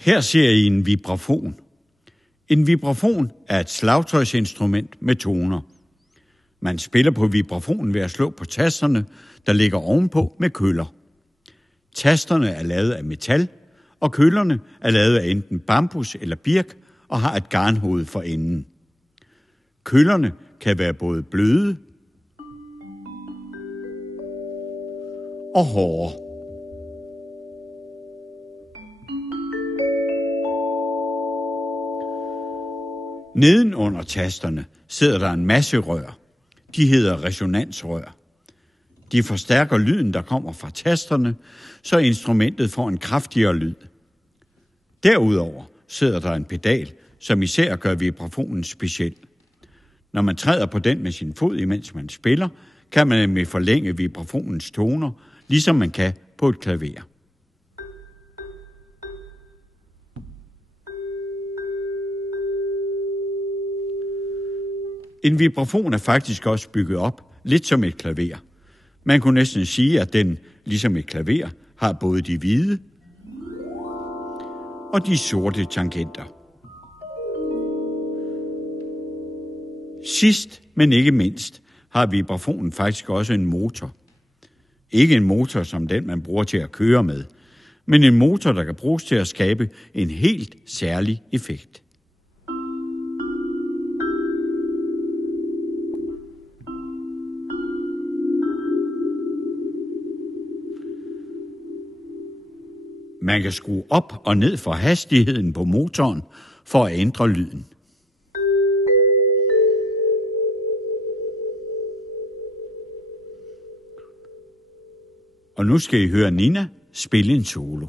Her ser I en vibrafon. En vibrafon er et slagtøjsinstrument med toner. Man spiller på vibrafonen ved at slå på tasterne, der ligger ovenpå med køller. Tasterne er lavet af metal, og køllerne er lavet af enten bambus eller birk og har et garnhoved for enden. Køllerne kan være både bløde og hårde. Neden under tasterne sidder der en masse rør. De hedder resonansrør. De forstærker lyden, der kommer fra tasterne, så instrumentet får en kraftigere lyd. Derudover sidder der en pedal, som især gør vibrafonen speciel. Når man træder på den med sin fod, imens man spiller, kan man nemlig forlænge vibrafonens toner, ligesom man kan på et klaver. En vibrafon er faktisk også bygget op lidt som et klaver. Man kunne næsten sige, at den, ligesom et klaver, har både de hvide og de sorte tangenter. Sidst, men ikke mindst, har vibrafonen faktisk også en motor. Ikke en motor som den, man bruger til at køre med, men en motor, der kan bruges til at skabe en helt særlig effekt. Man kan skrue op og ned for hastigheden på motoren for at ændre lyden. Og nu skal I høre Nina spille en solo.